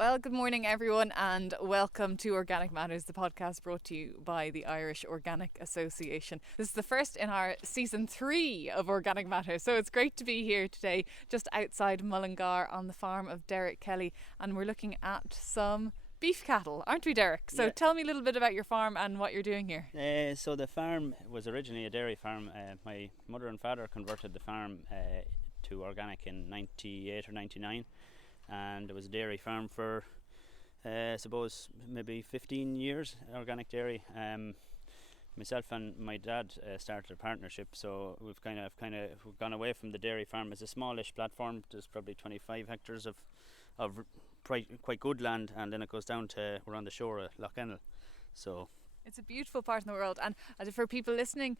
Well, good morning, everyone, and welcome to Organic Matters, the podcast brought to you by the Irish Organic Association. This is the first in our season 3 of Organic Matters, so it's great to be here today, just outside Mullingar on the farm of Derek Kelly, and we're looking at some beef cattle, aren't we, Derek? So tell me a little bit about your farm and what you're doing here. So the farm was originally a dairy farm. My mother and father converted the farm to organic in 98 or 99. And it was a dairy farm for, I suppose, maybe 15 years, organic dairy. Myself and my dad started a partnership, so we've gone away from the dairy farm. It's a smallish platform. There's probably 25 hectares of quite good land, and then it goes down to, we're on the shore of Lough Ennell. So it's a beautiful part of the world, and for people listening,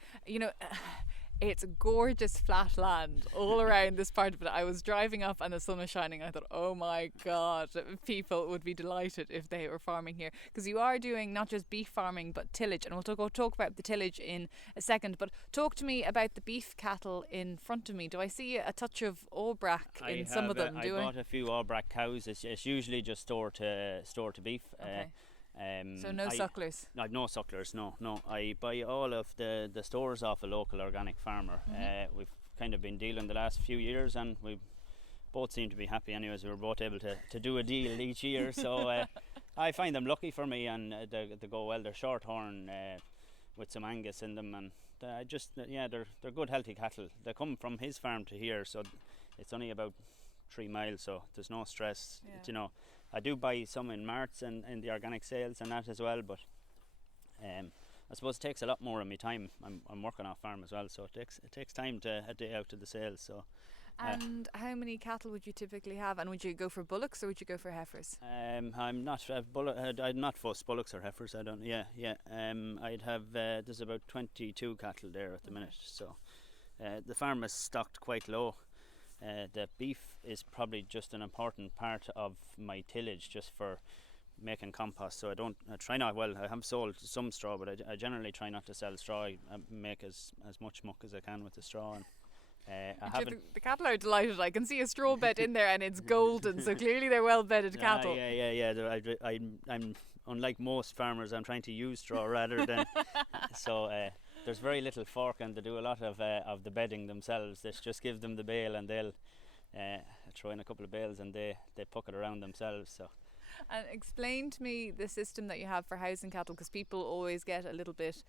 it's gorgeous flat land all around this part of it. I was driving up and the sun was shining. I thought, oh my God, people would be delighted if they were farming here. Because you are doing not just beef farming, but tillage. And we'll talk about the tillage in a second. But talk to me about the beef cattle in front of me. Do I see a touch of Aubrac in some of them? I bought a few Aubrac cows. It's usually just store to beef. Okay. So no sucklers? No, no sucklers, no. I buy all of the stores off a local organic farmer. We've kind of been dealing the last few years, and we both seem to be happy anyways. We were both able to do a deal each year, so I find them lucky for me, and they go well. They're short horn with some Angus in them, and they're good healthy cattle. They come from his farm to here, so it's only about 3 miles, so there's no stress. I do buy some in Marts and in the organic sales and that as well, but I suppose it takes a lot more of my time. I'm working off farm as well, so it takes time to a day out to the sales. So. And how many cattle would you typically have? And would you go for bullocks or would you go for heifers? I'm not I'm not fussed bullocks or heifers. I don't. I'd have there's about 22 cattle there at the minute. So the farm is stocked quite low. The beef is probably just an important part of my tillage, just for making compost. So I have sold some straw, but I generally try not to sell straw. I make as much muck as I can with the straw. And the cattle are delighted. I can see a straw bed in there and it's golden, so clearly they're well bedded cattle. I'm unlike most farmers, I'm trying to use straw rather than so there's very little fork, and they do a lot of the bedding themselves. They just give them the bale, and they'll throw in a couple of bales, and they puck it around themselves. So. And explain to me the system that you have for housing cattle, because people always get a little bit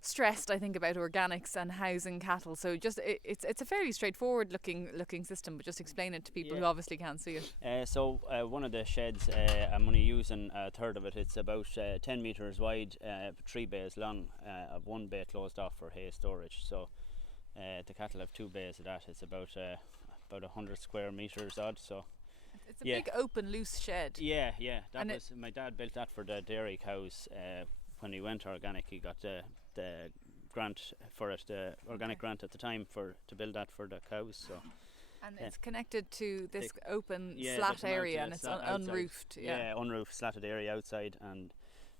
stressed, I think, about organics and housing cattle. So just it's a fairly straightforward looking system, but just explain it to people who obviously can't see it. So one of the sheds, I'm only using a third of it. It's about 10 metres wide, 3 bays long, one bay closed off for hay storage. So the cattle have 2 bays of that. It's about 100 square metres odd. So it's a big open loose shed. Yeah. My dad built that for the dairy cows. When he went organic, he got the grant for it, the organic grant at the time to build that for the cows. So. And it's connected to this open slat area, and it's unroofed. Unroofed slatted area outside, and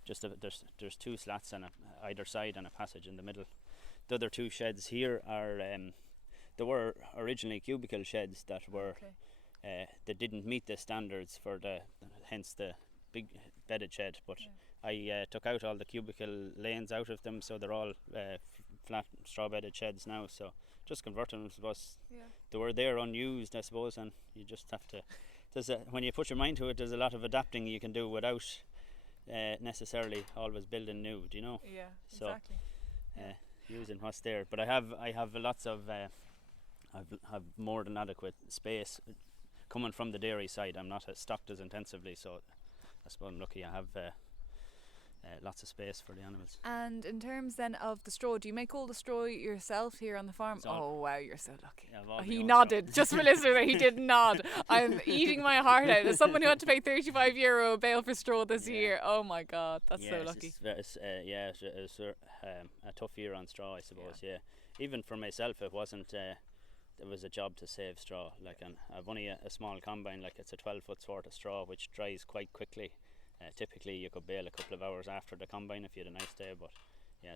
just there's 2 slats on either side and a passage in the middle. The other 2 sheds here are they were originally cubicle sheds that were that didn't meet the standards for hence the big bedded shed, but I took out all the cubicle lanes out of them, so they're all flat straw bedded sheds now. So just converting them, I suppose. They were there unused, I suppose, and you just have to. When you put your mind to it, there's a lot of adapting you can do without necessarily always building new. Do you know? Yeah, so, exactly. Using what's there, but I have lots of I've more than adequate space coming from the dairy side. I'm not stocked as intensively, so I suppose I'm lucky. I have lots of space for the animals. And in terms then of the straw, do you make all the straw yourself here on the farm? Oh wow, you're so lucky. He nodded. Just for listeners, he did nod. I'm eating my heart out. As someone who had to pay €35 a bale for straw this year, oh my God, that's so lucky. It's a tough year on straw, I suppose. Even for myself, it wasn't. It was a job to save straw. I've only a small combine. It's a 12-foot swart of straw, which dries quite quickly. Typically you could bale a couple of hours after the combine if you had a nice day, but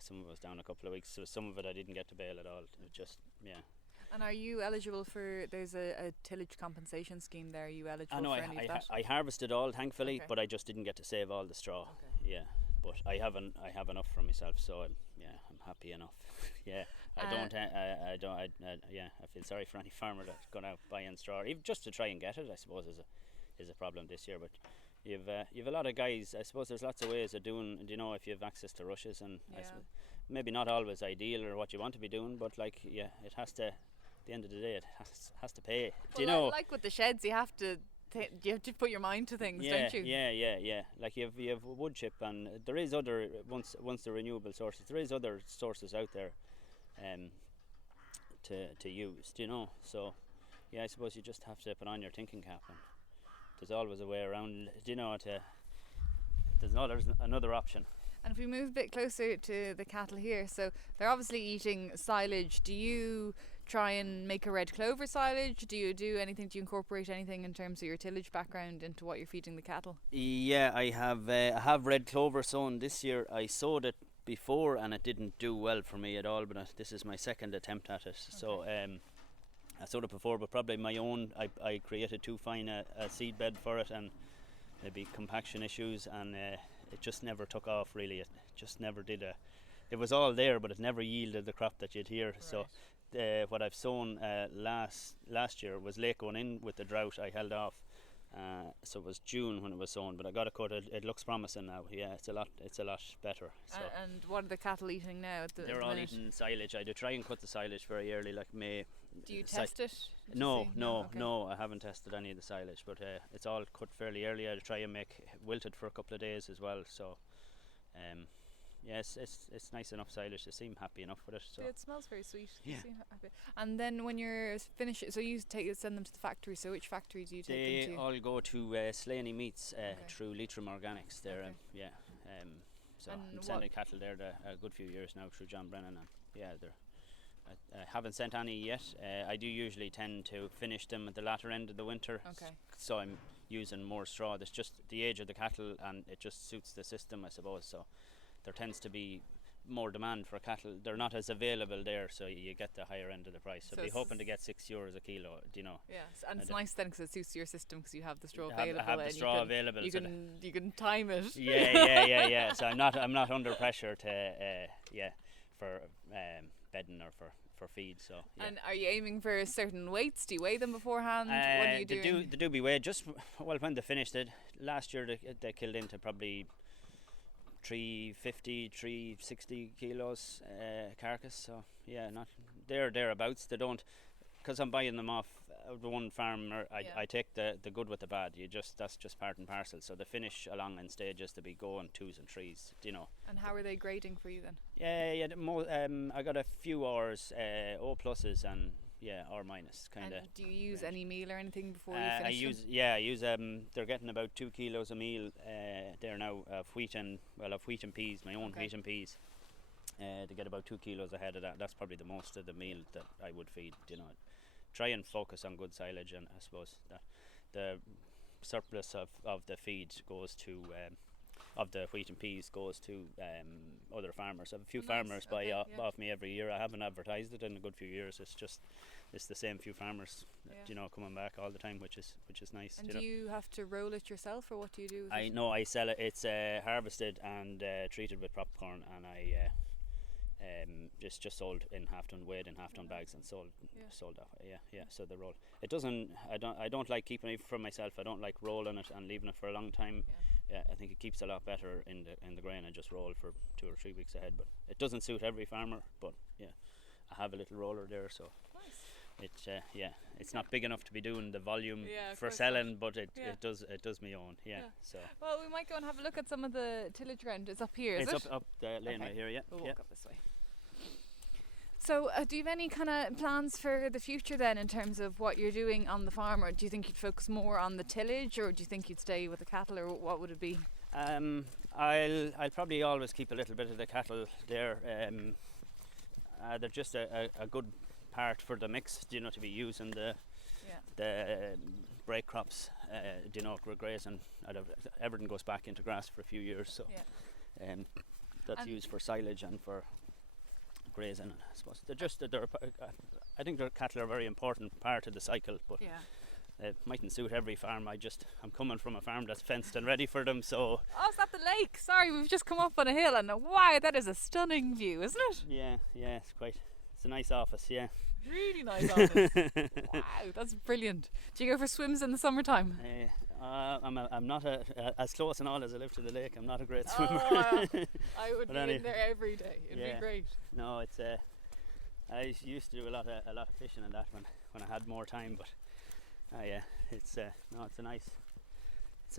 some of it was down a couple of weeks, so some of it I didn't get to bale at all. It just And are you eligible for? There's a tillage compensation scheme there. Are you eligible I know for any of that? I harvested all, thankfully, Okay. but I just didn't get to save all the straw. Okay. Yeah, but I have enough for myself, so I'm happy enough. Yeah, I feel sorry for any farmer that's going out buying straw, even just to try and get it. I suppose is a problem this year, but. You've a lot of guys. I suppose there's lots of ways of doing. If you have access to rushes, and maybe not always ideal or what you want to be doing, but it has to. At the end of the day, it has to pay. Do you know? Like with the sheds, you have to put your mind to things, don't you? Yeah. Like you have wood chip, and there is other once the renewable sources. There is other sources out there, to use. Do you know? So, I suppose you just have to put on your thinking cap. And there's always a way around. Do you know? There's another option. And if we move a bit closer to the cattle here, so they're obviously eating silage. Do you try and make a red clover silage? Do you do anything? Do you incorporate anything in terms of your tillage background into what you're feeding the cattle? Yeah, I have red clover sown this year. I sowed it before and it didn't do well for me at all, but this is my second attempt at it. Okay. So I sowed it before, but probably my own. I created too fine a seed bed for it, and maybe compaction issues, and it just never took off really. It just never did. It was all there, but it never yielded the crop that you'd hear. Right. So what I've sown last year was late going in with the drought. I held off, so it was June when it was sown, but I got a cut. It looks promising now. Yeah, it's a lot better. So. And what are the cattle eating now? They're all eating silage. I do try and cut the silage very early, like May. Do you test it? No, I haven't tested any of the silage, but it's all cut fairly early. I try and make wilted for a couple of days as well. So, it's nice enough silage. They seem happy enough with it. So it smells very sweet. Yeah. You seem happy. And then when you're finished, so you send them to the factory. So which factory do you take them to? They all go to Slaney Meats through Leitrim Organics. There, okay. So I'm sending cattle there a good few years now through John Brennan, and I haven't sent any yet. I do usually tend to finish them at the latter end of the winter. Okay. So I'm using more straw. That's just the age of the cattle, and it just suits the system, I suppose. So there tends to be more demand for cattle. They're not as available there, so you get the higher end of the price. So be hoping to get €6 a kilo. Do you know? Yes, and it's nice then because it suits your system because you have the straw available. I have the straw available. You can time it. Yeah. So I'm not under pressure for bedding or for feed. So. Yeah. And are you aiming for certain weights? Do you weigh them beforehand? What do you do? They do be weighed. Just when they finished it last year, they killed into probably 350, 360 kilos carcass. So not thereabouts. They don't, because I'm buying them off the one farmer. I take the good with the bad. That's just part and parcel. So they finish along in stages to be going 2s and 3s. Do you know? And how are they grading for you then? I got a few R's, O pluses, and R minus kind of. And do you use any meal or anything before you finish I use they're getting about 2 kilos of meal there now of wheat and peas, my own wheat and peas. They get about 2 kilos ahead of that. That's probably the most of the meal that I would feed. You know, try and focus on good silage, and I suppose that the surplus of the feed goes to of the wheat and peas goes to other farmers. I have a few farmers buy off me every year. I haven't advertised it in a good few years. It's the same few farmers, coming back all the time, which is nice. And do you have to roll it yourself, or what do you do with it? I sell it. It's harvested and treated with popcorn, and I just sold in half-ton, weighed in half-ton bags, and sold off. So the roll. It doesn't. I don't like keeping it for myself. I don't like rolling it and leaving it for a long time. Yeah, I think it keeps a lot better in the grain and just roll for 2 or 3 weeks ahead. But it doesn't suit every farmer. But I have a little roller there, so nice. It's not big enough to be doing the volume for selling, but it does me own. So well, we might go and have a look at some of the tillage ground. It's up here. It's up the lane right here. We'll walk up this way. So do you have any kind of plans for the future then in terms of what you're doing on the farm, or do you think you'd focus more on the tillage, or do you think you'd stay with the cattle, or what would it be? I'll probably always keep a little bit of the cattle there. They're just a good part for the mix, to be using the break crops, grazing. Everything goes back into grass for a few years, so that's used for silage and for grazing. And I suppose I think their cattle are a very important part of the cycle, but it mightn't suit every farm. I'm coming from a farm that's fenced and ready for them, so. Oh, is that the lake? Sorry, we've just come up on a hill, and wow, that is a stunning view, isn't it? Yeah, it's a nice office, yeah. Really nice office. Wow, that's brilliant. Do you go for swims in the summertime? I'm not as close and all as I live to the lake. I'm not a great swimmer. I would be in there every day. It'd be great. No, it's I used to do a lot of fishing and that when I had more time, but it's a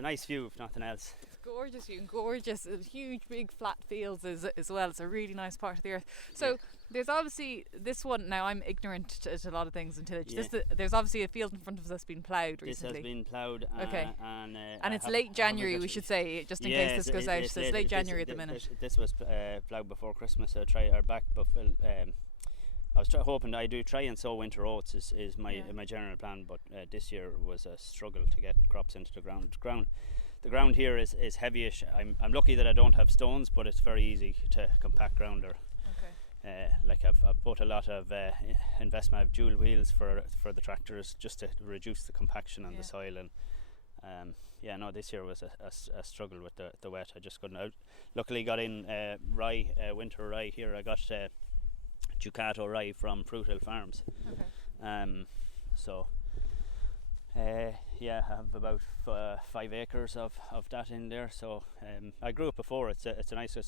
nice view if nothing else. It's gorgeous view, and gorgeous, huge big flat fields as well. It's a really nice part of the earth. So there's obviously this one. Now I'm ignorant to a lot of things in tillage. There's obviously a field in front of us that's been ploughed recently. This has been ploughed. And it's late January, we should say, just in case this goes out. So it's late January at the minute. This was ploughed before Christmas. So I was hoping I do try and sow winter oats is my general plan, but this year was a struggle to get crops into the ground. The ground here is heavyish. I'm lucky that I don't have stones, but it's very easy to compact ground. Like I've put a lot of investment. I have dual wheels for the tractors just to reduce the compaction on the soil, and this year was a struggle with the wet. I just couldn't. I luckily got in rye, winter rye here. I got Ducato rye from Fruit Hill Farms. I have about 5 acres of that in there. So I grew it before. It's a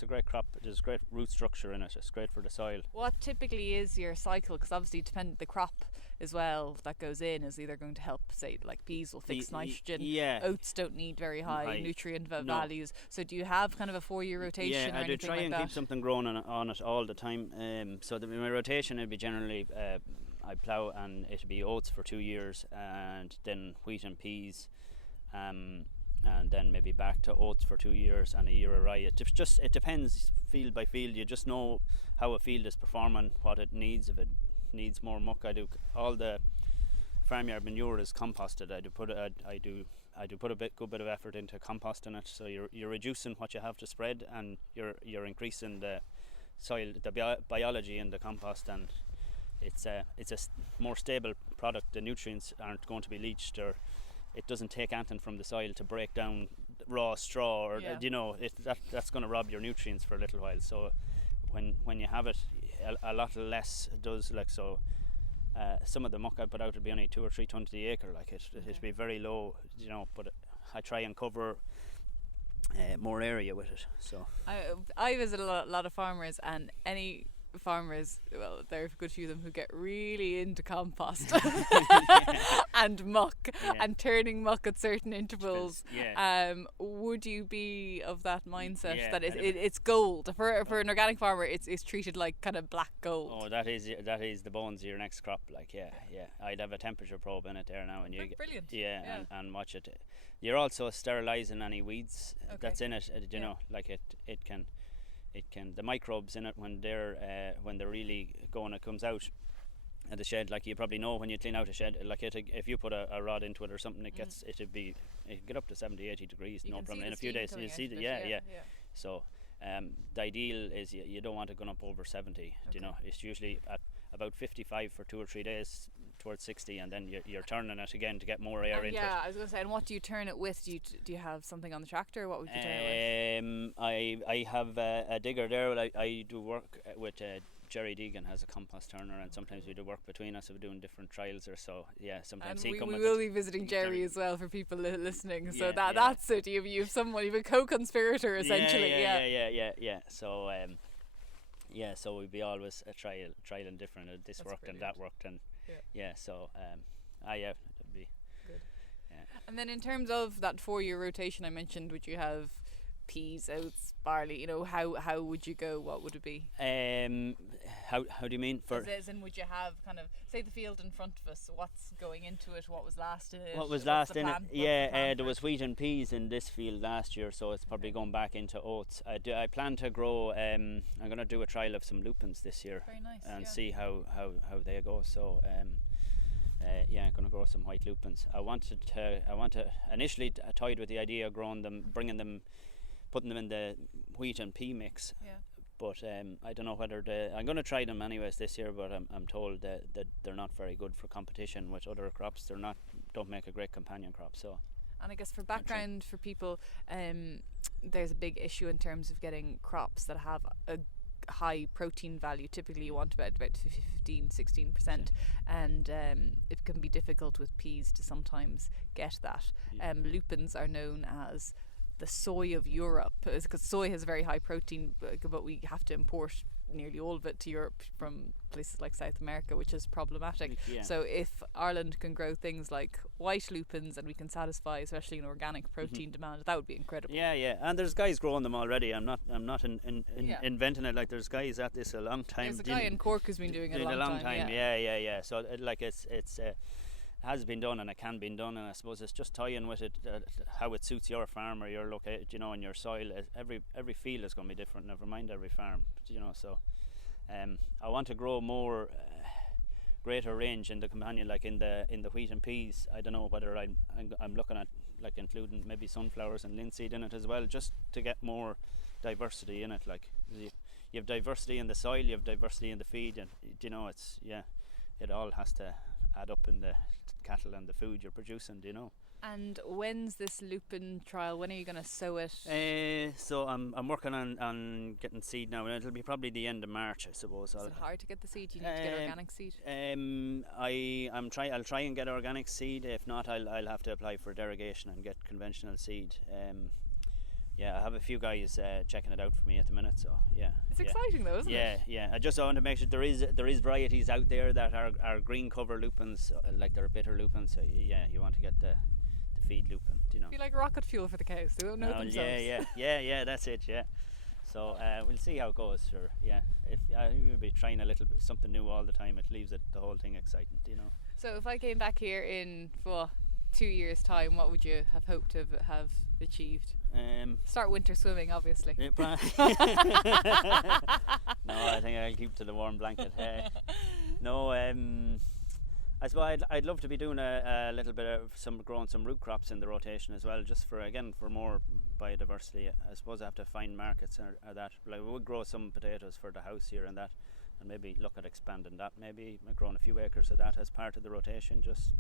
great crop. There's great root structure in it. It's great for the soil. What typically is your cycle? Because obviously, the crop as well that goes in is either going to help, say, like peas will fix nitrogen. Oats don't need very high nutrient values. So do you have kind of a 4-year rotation? I do try and keep something growing on it all the time. So my rotation would be generally. I plough and it'll be oats for 2 years, and then wheat and peas, and then maybe back to oats for 2 years and a year of rye. It depends field by field. You just know how a field is performing, what it needs. If it needs more muck, I do all the farmyard manure is composted. I do put a good bit of effort into composting it. So you're reducing what you have to spread, and you're increasing the soil, the biology in the compost, and it's a more stable product. The nutrients aren't going to be leached, or it doesn't take anything from the soil to break down raw straw, or that's going to rob your nutrients for a little while. So when you have it, a lot less does, like, so some of the muck I put out would be only 2 or 3 tons the acre, like it'd be very low, but I try and cover more area with it. So I visit a lot of farmers, and any farmers, well, there are a good few of them who get really into compost and muck and turning muck at certain intervals. Would you be of that mindset that it's gold for an organic farmer? It's treated like kind of black gold. Oh, that is the bones of your next crop. Like I'd have a temperature probe in it there now, and brilliant. And watch it. You're also sterilising any weeds that's in it. Like it can. The microbes in it when they're really going, it comes out at the shed. Like you probably know when you clean out a shed, like if you put a rod into it or something, it can get up to 70-80 degrees, no problem. In a few days, you see that. So the ideal is you don't want it going up over 70. It's usually at about 55 for 2 or 3 days, towards 60, and then you're turning it again to get more air into it. I was going to say, and what do you turn it with? Do you have something on the tractor? What would you turn it with? I have a digger there. I do work with Jerry Deegan has a compost turner, and sometimes we do work between us if we're doing different trials or so. Sometimes and he we will be visiting Jerry as well for people listening. So that's it. You have someone, you have a co-conspirator essentially. So so we'd be always trialing different. This that's worked brilliant. And that worked, and it'd be good. And then in terms of that 4-year rotation I mentioned, would you have peas, oats, barley? How would you go? What would it be? How do you mean? As in, would you have kind of, say, the field in front of us? What's going into it? What was last in it? What was last in it? There was wheat and peas in this field last year, so it's probably going back into oats. I plan to grow. I'm going to do a trial of some lupins this year. Very nice. And see how they go. So I'm going to grow some white lupins. I wanted to initially toyed with the idea of growing them, putting them in the wheat and pea mix. But I don't know whether I'm going to try them anyways this year. But I'm told that they're not very good for competition with other crops. Don't make a great companion crop. So. And I guess for background for people, there's a big issue in terms of getting crops that have a high protein value. Typically you want about 15-16%, and it can be difficult with peas to sometimes get that. Lupins are known as the soy of Europe, because soy has very high protein, but we have to import nearly all of it to Europe from places like South America, which is problematic. So if Ireland can grow things like white lupins and we can satisfy especially an organic protein demand, that would be incredible. And there's guys growing them already. I'm not inventing it. Like, there's guys at this a long time. There's a guy in Cork who's been doing it a long time. So it's has been done, and it can be done, and I suppose it's just tying with it how it suits your farm or your location, and your soil. Every field is going to be different, never mind every farm, so I want to grow more greater range in the companion, like in the wheat and peas. I don't know whether I'm looking at like including maybe sunflowers and linseed in it as well, just to get more diversity in it. Like, you have diversity in the soil, you have diversity in the feed, and it all has to add up in the cattle and the food you're producing, And when's this lupin trial? When are you going to sow it? So I'm working on getting seed now, and it'll be probably the end of March, I suppose. Is it hard to get the seed? You need to get organic seed. I'll try and get organic seed. If not, I'll have to apply for derogation and get conventional seed. I have a few guys checking it out for me at the minute. So it's exciting though, isn't it? I just want to make sure there is varieties out there that are green cover lupins, like they're bitter lupins. So you want to get the feed lupin, Be like rocket fuel for the cows. They don't know themselves. That's it. So we'll see how it goes. Sure. If you'll be trying a little bit something new all the time, it leaves the whole thing exciting. So if I came back here in 2 years' time, what would you have hoped to have achieved? Start winter swimming, obviously. No, I think I'll keep to the warm blanket. I suppose I'd love to be doing a little bit of growing some root crops in the rotation as well, just for more biodiversity. I suppose I have to find markets or that. Like, we would grow some potatoes for the house here and that, and maybe look at expanding that. Maybe growing a few acres of that as part of the rotation. Just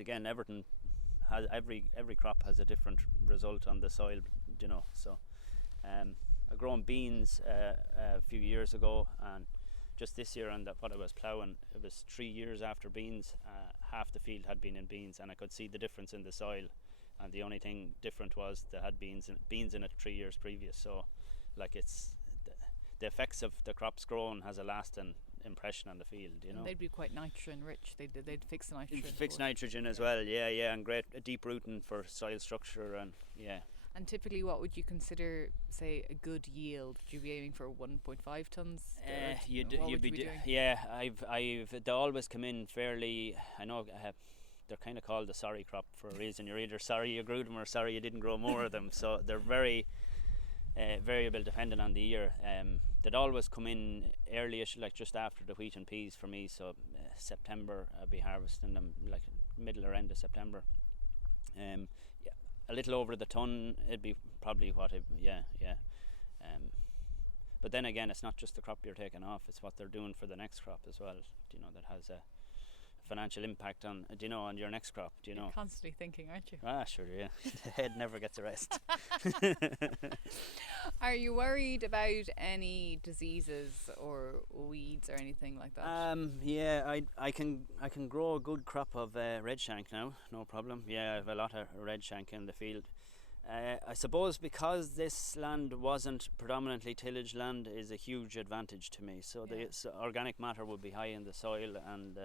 again, everything has every crop has a different result on the soil, So I grown beans a few years ago, and just this year on what I was ploughing, it was 3 years after beans. Half the field had been in beans, and I could see the difference in the soil. And the only thing different was they had beans in it 3 years previous. So, like, it's the effects of the crops grown has a lasting impression on the field. And they'd be quite nitrogen rich. They'd fix the nitrogen. Fix nitrogen as well. And great deep rooting for soil structure and. And typically, what would you consider, say, a good yield? Would you be aiming for 1.5 tons? They always come in fairly. I know they're kind of called the sorry crop for a reason. You're either sorry you grew them or sorry you didn't grow more of them. So they're very variable depending on the year. They'd always come in earlyish, like just after the wheat and peas for me. So September, I'll be harvesting them like middle or end of September. A little over the ton, it'd be probably but then again, it's not just the crop you're taking off, it's what they're doing for the next crop as well, that has a financial impact on on your next crop. You're constantly thinking, aren't you? Sure, yeah. The head never gets a rest. Are you worried about any diseases or weeds or anything like that? I can grow a good crop of red shank now, no problem. I have a lot of red shank in the field. I suppose because this land wasn't predominantly tillage land is a huge advantage to me. So the organic matter would be high in the soil, and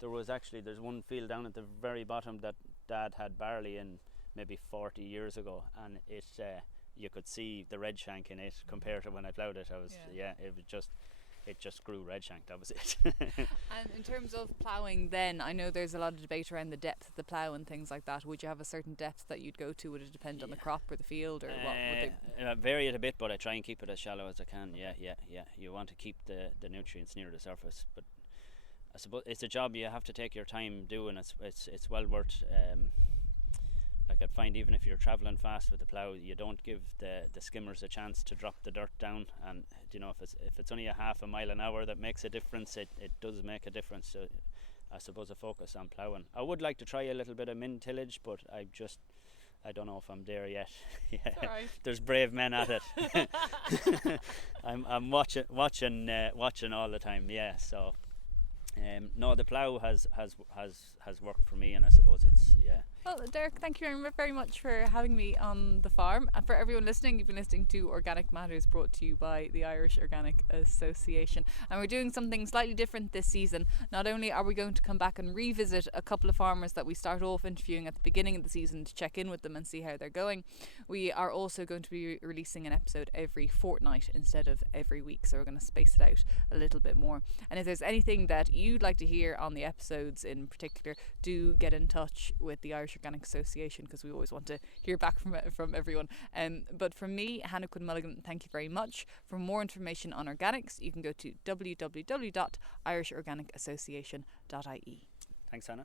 there's one field down at the very bottom that Dad had barley in maybe 40 years ago, and it you could see the red shank in it compared to when I ploughed it. It just grew red shank, that was it. And in terms of ploughing then, I know there's a lot of debate around the depth of the plough and things like that. Would you have a certain depth that you'd go to? Would it depend on the crop or the field, or what would they? Vary it a bit, but I try and keep it as shallow as I can. You want to keep the nutrients near the surface, but I suppose it's a job you have to take your time doing. It's well worth I could find even if you're travelling fast with the plough, you don't give the skimmers a chance to drop the dirt down. And you know, if it's only a half a mile an hour that makes a difference, it does make a difference. So I suppose a focus on ploughing. I would like to try a little bit of min tillage, but I don't know if I'm there yet. Yeah. Right. There's brave men at it. I'm watching all the time. Yeah. So no, the plough has worked for me, and I suppose it's Well, Derek, thank you very much for having me on the farm. And for everyone listening, you've been listening to Organic Matters, brought to you by the Irish Organic Association. And we're doing something slightly different this season. Not only are we going to come back and revisit a couple of farmers that we start off interviewing at the beginning of the season to check in with them and see how they're going, we are also going to be releasing an episode every fortnight instead of every week. So we're going to space it out a little bit more. And if there's anything that you'd like to hear on the episodes in particular, do get in touch with the Irish Organic Association, because we always want to hear back from everyone. But from me, Hannah Quinn Mulligan, thank you very much. For more information on organics, you can go to www.irishorganicassociation.ie. Thanks, Hannah.